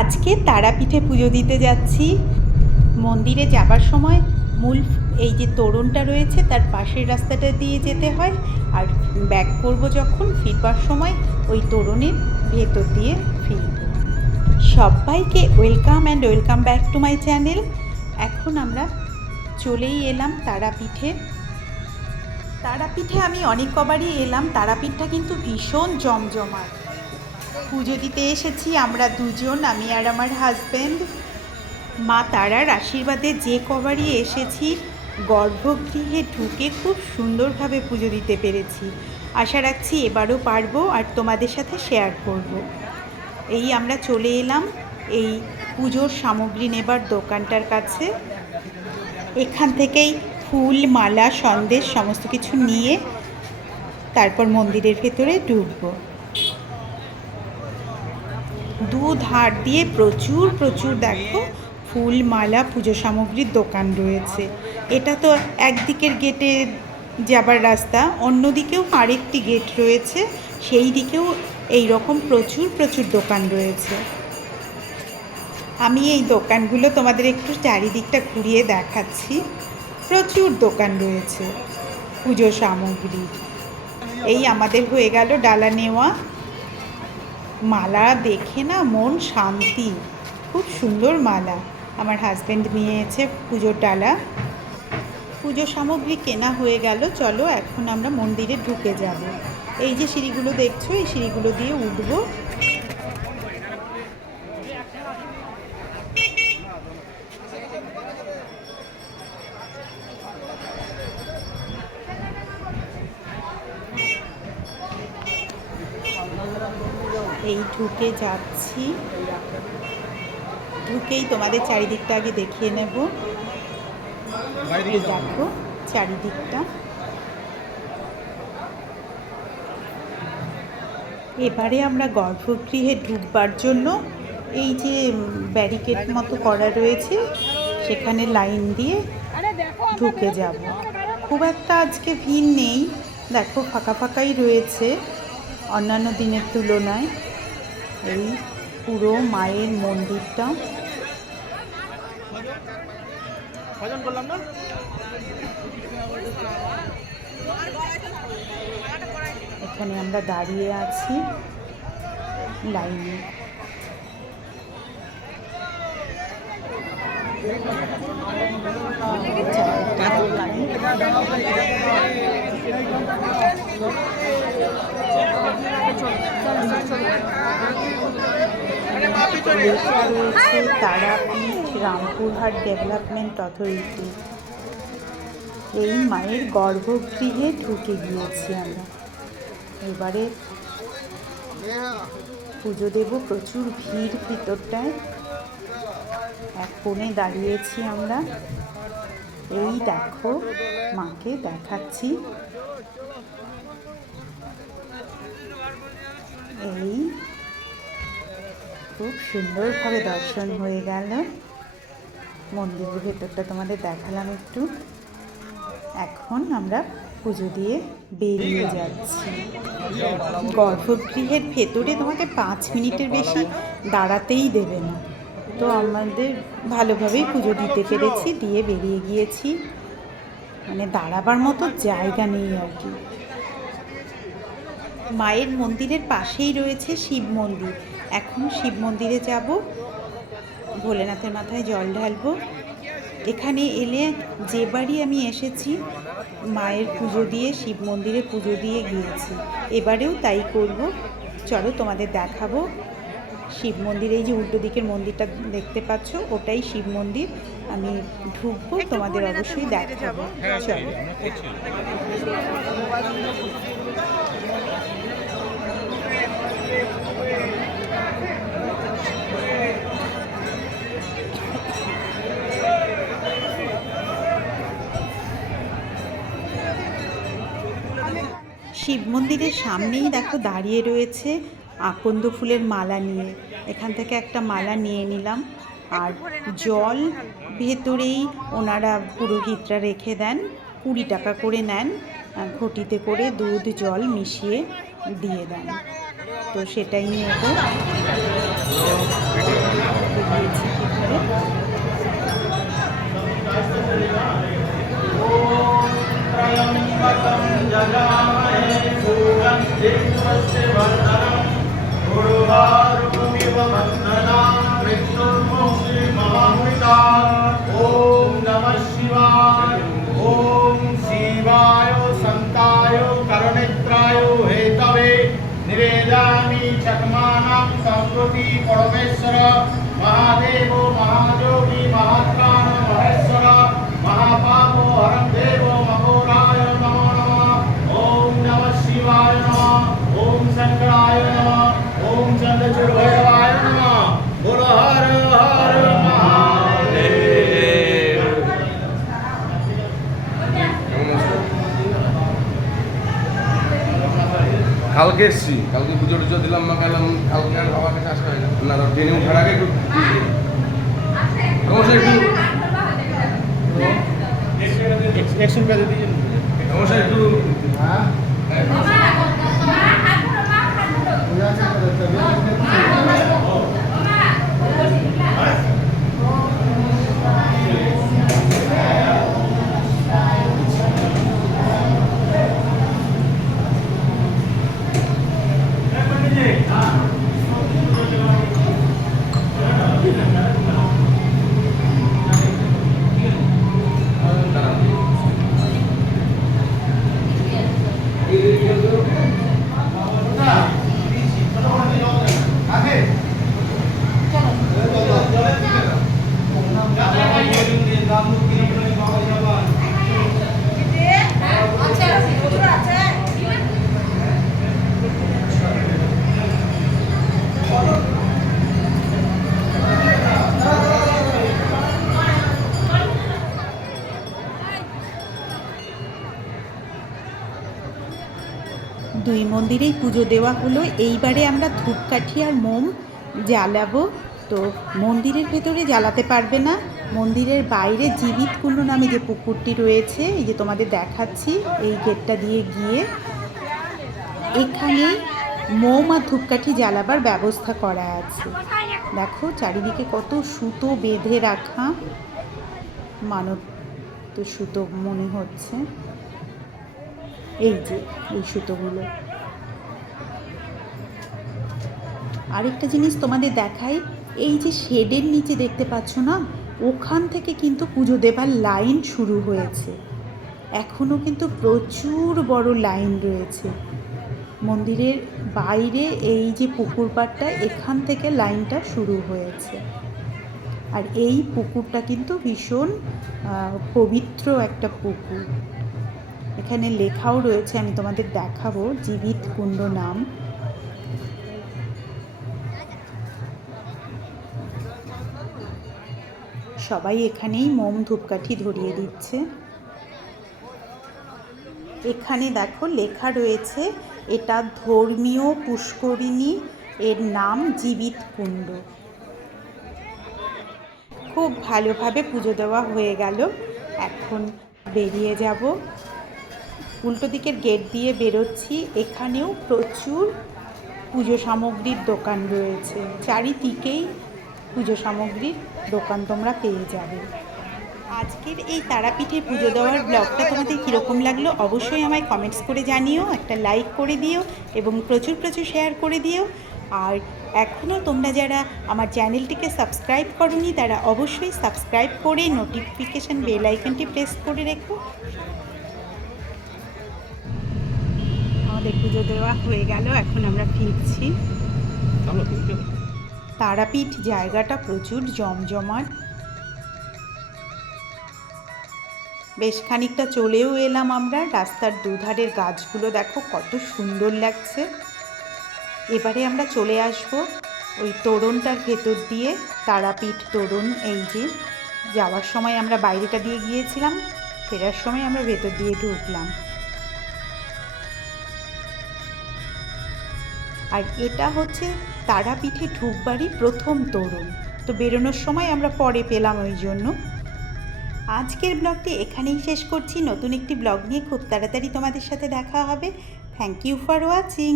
আজকে তারাপীঠে পুজো দিতে যাচ্ছি। মন্দিরে যাবার সময় মূল এই যে তোরণটা রয়েছে তার পাশের রাস্তাটা দিয়ে যেতে হয়, আর ব্যাক করব যখন ফিরবার সময় ওই তোরণের ভেতর দিয়ে ফিরব। সবাইকে welcome and welcome back to my channel. এখন আমরা চলেই এলাম তারাপীঠে। তারাপীঠে আমি অনেক কবারই এলাম। তারাপীঠটা কিন্তু ভীষণ জমজমাট। পুজো দিতে এসেছি আমরা দুজন, আমি আর আমার হাজব্যান্ড। মা তারার আশীর্বাদে যে কবারই এসেছি গর্ভগৃহে ঢুকে খুব সুন্দরভাবে পুজো দিতে পেরেছি। আশা রাখছি এবারও পারবো আর তোমাদের সাথে শেয়ার করব। এই আমরা চলে এলাম এই পুজোর সামগ্রী নেবার দোকানটার কাছে। এখান থেকেই ফুল, মালা, সন্দেশ সমস্ত কিছু নিয়ে তারপর মন্দিরের ভেতরে ঢুকবো। দু ধার দিয়ে প্রচুর দেখো ফুল, মালা, পুজো সামগ্রীর দোকান রয়েছে। এটা তো একদিকের গেটে যাবার রাস্তা, অন্যদিকেও আরেকটি গেট রয়েছে, সেই দিকেও এই রকম প্রচুর দোকান রয়েছে। আমি এই দোকানগুলো তোমাদের একটু চারিদিকটা ঘুরিয়ে দেখাচ্ছি। প্রচুর দোকান রয়েছে পুজো সামগ্রী। এই আমাদের হয়ে গেল ডালা নেওয়া। মালা দেখে না মন শান্তি, খুব সুন্দর মালা। আমার হাজব্যান্ড নিয়েছে পুজোর ডালা। পুজো সামগ্রী কেনা হয়ে গেল। চলো এখন আমরা মন্দিরে ঢুকে যাব। এই যে সিঁড়িগুলো দেখছো, এই সিঁড়িগুলো দিয়ে উঠবো। এই ঢুকে যাচ্ছি। ঢুকেই তোমাদের চারিদিকটা আগে দেখিয়ে নেব। এই দেখো চারিদিকটা। এবারে আমরা গর্ভগৃহে ঢুকবার জন্য এই যে ব্যারিকেড মতো করা রয়েছে সেখানে লাইন দিয়ে ঢুকে যাব। খুব একটা আজকে ভিড় নেই, দেখো ফাঁকাই রয়েছে অন্যান্য দিনের তুলনায়। এই পুরো মায়ের মন্দিরটা। এখানে আমরা দাঁড়িয়ে আছি লাইনে। লেখা রয়েছে তারাপীঠ রামপুরহাট ডেভেলপমেন্ট অথরিটি। এই মায়ের গর্ভগৃহে ঢুকে গিয়েছি আমরা। এবারে পুজো দেব। প্রচুর ভিড় ভিতরটায়। এক কোণে দাঁড়িয়েছি আমরা। এই দেখো মাকে দেখাচ্ছি। এই খুব সুন্দরভাবে দর্শন হয়ে গেল। মন্দিরের ভেতরটা তোমাদের দেখালাম একটু। এখন আমরা পুজো দিয়ে বেরিয়ে যাচ্ছি। গর্ভগৃহের ভেতরে তোমাকে 5 মিনিটের বেশি দাঁড়াতেই দেবে না। তো আমাদের ভালোভাবেই পুজো দিতে পেরেছি, দিয়ে বেরিয়ে গিয়েছি। মানে দাঁড়াবার মতো জায়গা নেই আর কি। মায়ের মন্দিরের পাশেই রয়েছে শিব মন্দির। এখন শিব মন্দিরে যাব, ভোলেনাথের মাথায় জল ঢালবো। এখানে এলে যে বাড়ি আমি এসেছি মায়ের পুজো দিয়ে, শিব মন্দিরে পুজো দিয়ে গিয়েছি, এবারেও তাই করব। চলো তোমাদের দেখাবো শিব মন্দির। এই যে উল্টো দিকের মন্দিরটা দেখতে পাচ্ছ ওটাই শিব মন্দির। আমি ঢুকবো, তোমাদের অবশ্যই দেখাবো। চলো। শিব মন্দিরের সামনেই দেখো দাঁড়িয়ে রয়েছে আকন্দ ফুলের মালা নিয়ে। এখান থেকে একটা মালা নিয়ে নিলাম। আর জল ভেতরেই ওনারা পুরোহিতরা রেখে দেন, 20 টাকা করে নেন। ঘটিতে করে দুধ জল মিশিয়ে দিয়ে দেন। তো সেটাই নেব। परमेश्वर महादेव महायोगी महात्मान महेश्वर महापापो हरं देव महोराय नमो नमः। ओम नमः शिवाय नमः। ओम शंकराय नमः। ओम चंद्रचूड़भैरवाय नमः। बोलो हर हर महादेव। কালকে এসছি, কালকে পুজো টুজো দিলাম, মা গেলাম, কালকে আর বাবার কাছে আসা হয় না, ট্রেনে উঠার আগে একটু নমস্কার একটু নমস্কার একটু দুই মন্দিরেই পুজো দেওয়া হলো। এইবারে আমরা ধূপকাঠি আর মোম জ্বালাবো। তো মন্দিরের ভেতরে জ্বালাতে পারবে না, মন্দিরের বাইরে জীবিত কুণ্ড নামে যে পুকুরটি রয়েছে, এই যে তোমাদের দেখাচ্ছি, এই গেটটা দিয়ে গিয়ে এখানে মোম আর ধূপকাঠি জ্বালাবার ব্যবস্থা করা আছে। দেখো চারিদিকে কত সুতো বেঁধে রাখা, মানত তো সুতো মনে হচ্ছে, এই যে এই সুতোগুলো। আরেকটা জিনিস তোমাদের দেখাই, এই যে শেডের নিচে দেখতে পাচ্ছ না, ওখান থেকে কিন্তু পুজো দেবার লাইন শুরু হয়েছে। এখনও কিন্তু প্রচুর বড় লাইন রয়েছে মন্দিরের বাইরে। এই যে পুকুর পাড়টা, এখান থেকে লাইনটা শুরু হয়েছে। আর এই পুকুরটা কিন্তু ভীষণ পবিত্র একটা পুকুর। এখানে লেখাও রয়েছে, আমি তোমাদের দেখাবো, জীবিত কুণ্ড নাম। সবাই এখানেই মোম ধূপকাঠি ধরিয়ে দিচ্ছে। এখানে দেখো লেখা রয়েছে, এটা ধর্মীয় পুষ্করিণী, এর নাম জীবিত কুণ্ড। খুব ভালোভাবে পুজো দেওয়া হয়ে গেল, এখন বেরিয়ে যাব। উল্টো দিকের গেট দিয়ে বেরোচ্ছি। এখানেও প্রচুর পুজো সামগ্রীর দোকান রয়েছে, চারিদিকেই পুজো সামগ্রীর দোকান তোমরা পেয়ে যাবে। আজকের এই তারাপীঠে পুজো দেওয়ার ব্লগটা তোমাদের কীরকম লাগলো অবশ্যই আমায় কমেন্টস করে জানিও, একটা লাইক করে দিও এবং প্রচুর প্রচুর শেয়ার করে দিও। আর এখনও তোমরা যারা আমার চ্যানেলটিকে সাবস্ক্রাইব করোনি তারা অবশ্যই সাবস্ক্রাইব করে নোটিফিকেশান বেল আইকনটি প্রেস করে রেখো। আমাদের পুজো দেওয়া হয়ে গেল, এখন আমরা ফিরছি। তারাপীঠ জায়গাটা প্রচুর জমজমাট। বেশ খানিকটা চলেও এলাম আমরা। রাস্তার দুধারের গাছগুলো দেখো কত সুন্দর লাগছে। এবারে আমরা চলে আসব ওই তোরণটার ভেতর দিয়ে, তারাপীঠ তোরণ। এই যে যাওয়ার সময় আমরা বাইরেটা দিয়ে গিয়েছিলাম, ফেরার সময় আমরা ভেতর দিয়ে ঢুকলাম। আর এটা হচ্ছে তারাপীঠে ঢুকবারই প্রথম তোরণ। তো বেরোনোর সময় আমরা পরে পেলাম, ওই জন্য। আজকের ব্লগটি এখানেই শেষ করছি। নতুন একটি ব্লগ নিয়ে খুব তাড়াতাড়ি তোমাদের সাথে দেখা হবে। Thank you for watching.